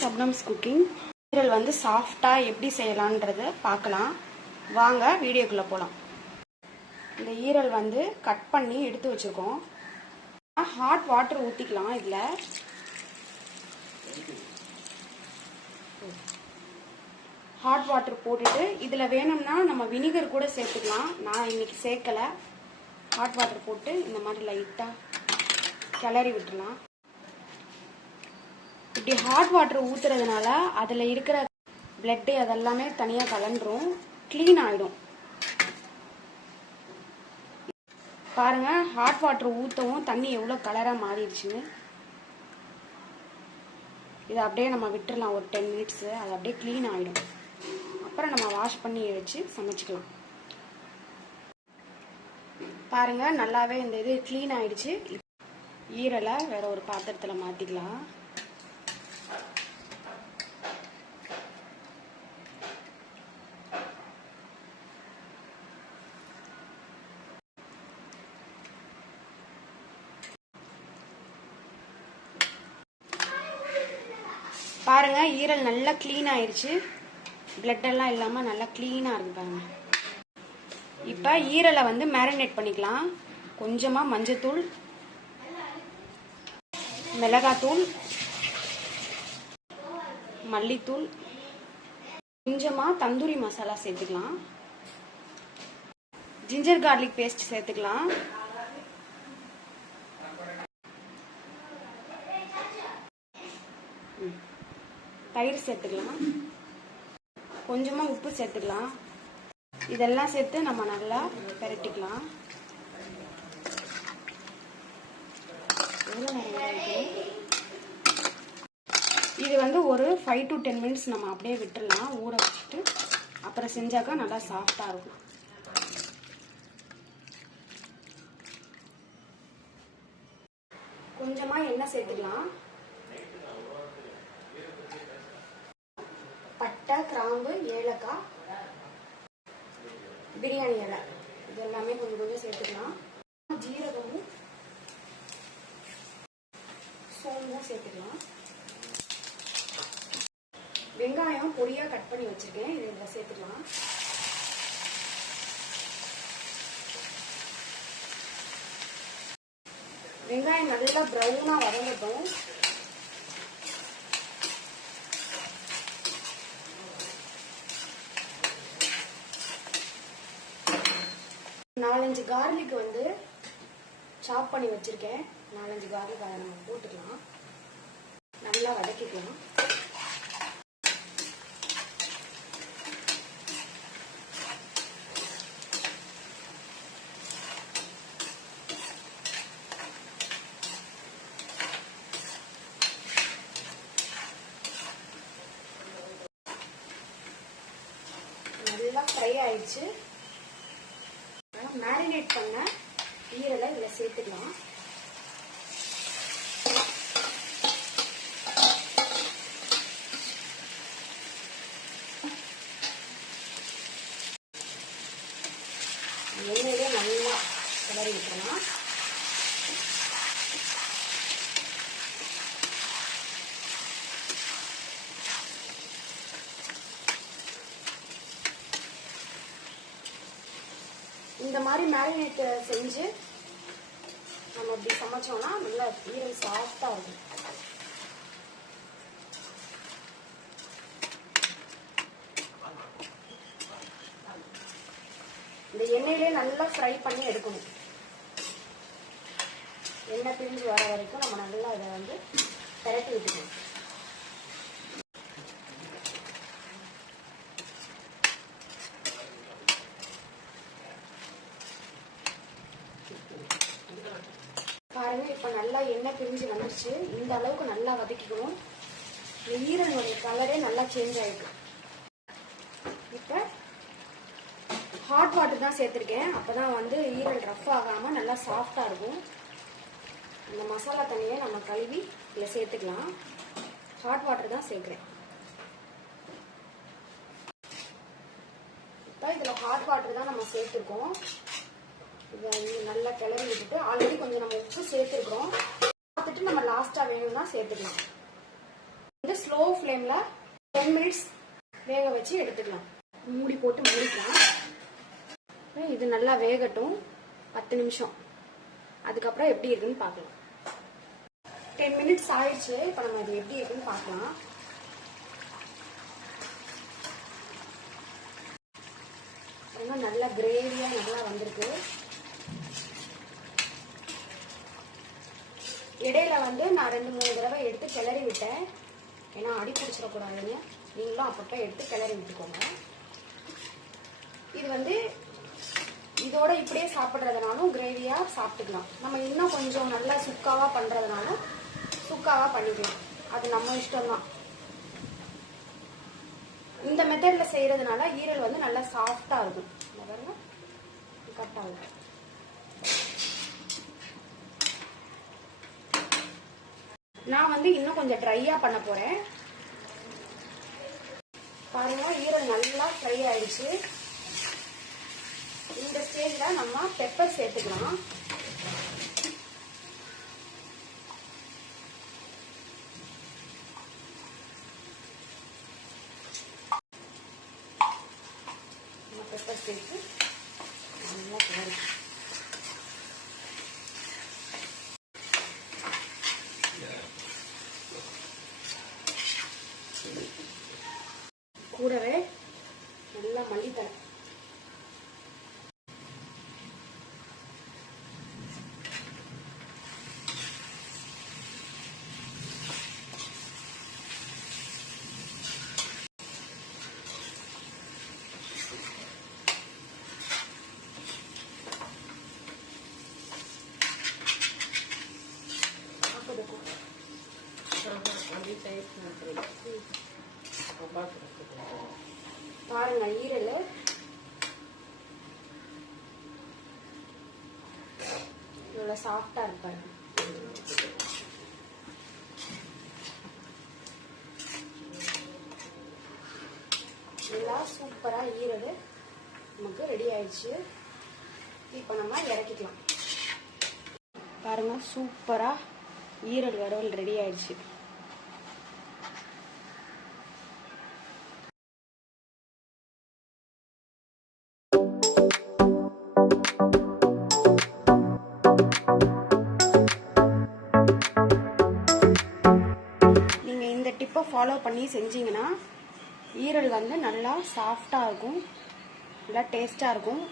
Shabnam's cooking. ஈரல் வந்து சாஃப்டாக எப்படி செய்யலான்றதை பார்க்கலாம் வாங்க, வீடியோக்குள்ளே போகலாம். இந்த ஈரல் வந்து கட் பண்ணி எடுத்து வச்சுருக்கோம். ஹாட் வாட்டர் ஊற்றிக்கலாம். இதில் ஹாட் வாட்டர் போட்டுட்டு இதில் வேணும்னா நம்ம வினிகர் கூட சேர்த்துக்கலாம். நான் இன்னைக்கு சேர்க்கலை. ஹாட் வாட்டர் போட்டு இந்த மாதிரி லைட்டாக கிளறி விட்டுலாம். இப்படி ஹாட் வாட்டர் ஊற்றுறதுனால அதில் இருக்கிற பிளட்டு அதெல்லாமே தனியாக கலந்துரும், க்ளீன் ஆகிடும். பாருங்கள், ஹாட் வாட்டர் ஊற்றவும் தண்ணி எவ்வளோ கலராக மாறிடுச்சுன்னு. இதை அப்படியே நம்ம விட்டுடலாம் ஒரு 10 மினிட்ஸு. அது அப்படியே க்ளீன் ஆகிடும். அப்புறம் நம்ம வாஷ் பண்ணி வச்சு சமைச்சிக்கலாம். பாருங்கள், நல்லாவே இந்த இது க்ளீன் ஆகிடுச்சு. ஈரலை வேற ஒரு பாத்திரத்தில் மாற்றிக்கலாம். பாருங்க, ஈரல் நல்லா க்ளீன் ஆயிடுச்சு. பிளட் எல்லாம் இல்லாமல் நல்லா க்ளீனாக இருக்கு பாருங்க. இப்போ ஈரலை வந்து மேரினேட் பண்ணிக்கலாம். கொஞ்சமாக மஞ்சத்தூள், மிளகாத்தூள், மல்லித்தூள், கொஞ்சமாக தந்தூரி மசாலா சேர்த்துக்கலாம். ஜிஞ்சர் கார்லிக் பேஸ்ட் சேர்த்துக்கலாம். தயிர் சேர்த்துக்கலாம். கொஞ்சமாக உப்பு சேர்த்துக்கலாம். இதெல்லாம் சேர்த்து நம்ம நல்லா பெரட்டிக்கலாம். இது வந்து ஒரு 5 to 10 மினிட்ஸ் நம்ம அப்படியே விட்டுடலாம், ஊற வச்சுட்டு. அப்புறம் செஞ்சாக்கா நல்லா சாஃப்டாக இருக்கும். கொஞ்சமாக எண்ணெய் சேர்த்துக்கலாம். பட்டை, கிராம்பு, ஏலக்காய், பிரியாணி இலை இது எல்லாமே கொஞ்சம் கொஞ்சம் சேர்த்துக்கலாம். ஜீரகமும் சோம்பும் சேர்த்துக்கலாம். வெங்காயம் பொடியா கட் பண்ணி வச்சிருக்கேன், இதை இதில் சேர்த்துக்கலாம். வெங்காயம் நல்லா ப்ரௌனா வதங்கட்டும். நாலஞ்சு கார்லிக் வந்து சாப் பண்ணி வச்சிருக்கேன். 4-5 கார்லிக் அதை நம்ம போட்டுக்கலாம். நல்லா வதக்கிக்கலாம். நல்லா ஃப்ரை ஆயிடுச்சு. மேரினேட் பண்ண ஈரலை இதில் சேர்த்துக்கலாம். எண்ணெயிலே நல்லா கிளறி விட்டுறலாம். இந்த மாதிரி மேரினேட் செஞ்சு நம்ம இப்படி சமைச்சோம்னா நல்லா ஈரல் சாஃப்டா இருக்கும். இந்த எண்ணெயிலே நல்லா ஃப்ரை பண்ணி எடுக்கணும். எண்ணெய் பிரிஞ்சு வர வரைக்கும் நம்ம நல்லா இதை வந்து பெரட்டி விட்டுக்கணும். பாருங்க, இப்போ நல்லா எண்ணெய் பிரிஞ்சு வந்துருச்சு. இந்த அளவுக்கு நல்லா வதக்கிக்கணும். ஈரலுடைய கலரே நல்லா சேஞ்ச் ஆயிருக்கு. இப்போ ஹாட் வாட்டர் தான் சேர்த்துருக்கேன். அப்போதான் வந்து ஈரல் ரஃப் ஆகாமல் நல்லா சாஃப்டாக இருக்கும். அந்த மசாலா தண்ணியை நம்ம கழுவி இதில் சேர்த்துக்கலாம். ஹாட் வாட்டர் தான் சேர்க்குறேன். இப்போ இதில் ஹாட் வாட்டர் தான் நம்ம சேர்த்துருக்கோம். இதை நல்லா கிளறி விட்டுட்டு ஆல்ரெடி கொஞ்சம் நம்ம உப்பு சேர்த்துருக்கோம். பார்த்துட்டு நம்ம லாஸ்ட்டாக வேணும்னா சேர்த்துக்கலாம். வந்து ஸ்லோ ஃப்ளேம்ல 10 மினிட்ஸ் வேக வச்சு எடுத்துக்கலாம். மூடி போட்டு மூடிக்கலாம். இது நல்லா வேகட்டும் 10 நிமிஷம். அதுக்கப்புறம் எப்படி இருக்குன்னு பார்க்கலாம். 10 மினிட்ஸ் ஆயிடுச்சு. இப்போ நம்ம இது எப்படி இருக்குன்னு பார்க்கலாம். நல்லா கிரேவியா நல்லா வந்திருக்கு. இடையில நான் 2-3 தடவை எடுத்து கிளறி விட்டேன். ஏன்னா அடி பிடிச்சிடக்கூடாதுன்னு. நீங்களும் அப்பப்போ எடுத்து கிளறி விட்டுக்கோங்க. இது இதோட இப்படியே சாப்பிட்றதுனாலும் கிரேவியா சாப்பிட்டுக்கலாம். நம்ம இன்னும் கொஞ்சம் நல்லா சுக்காவா பண்றதுனாலும் சுக்காவா பண்ணிக்கலாம். அது நம்ம இஷ்டம்தான். இந்த மெத்தட்ல செய்யறதுனால ஈரல் நல்லா சாஃப்டா இருக்கும். கட் ஆகும். நான் இன்னும் கொஞ்சம் ட்ரையா பண்ண போறேன். பாருங்க, ஈரல் நல்லா ஃப்ரை ஆயிடுச்சு. இந்த ஸ்டேஜ்ல நம்ம பெப்பர் சேர்த்துக்கலாம். பெப்பர் சேர்த்து நல்லா கிளறி கூடவே நல்லா மல்லித்தழை பாருங்க. ஈரல் இவ்வளவு சாஃப்டா இருப்பாரு. நல்லா சூப்பரா ஈரல் நமக்கு ரெடி ஆயிடுச்சு. இப்ப நம்ம இறக்கிக்கலாம். பாருங்க, சூப்பரா ஈரல் வறுவல் ரெடி ஆயிடுச்சு. நீங்க இந்த டிப்பை ஃபாலோ பண்ணி செஞ்சீங்கன்னா ஈரல் நல்லா சாஃப்டா இருக்கும், நல்லா டேஸ்டா இருக்கும்.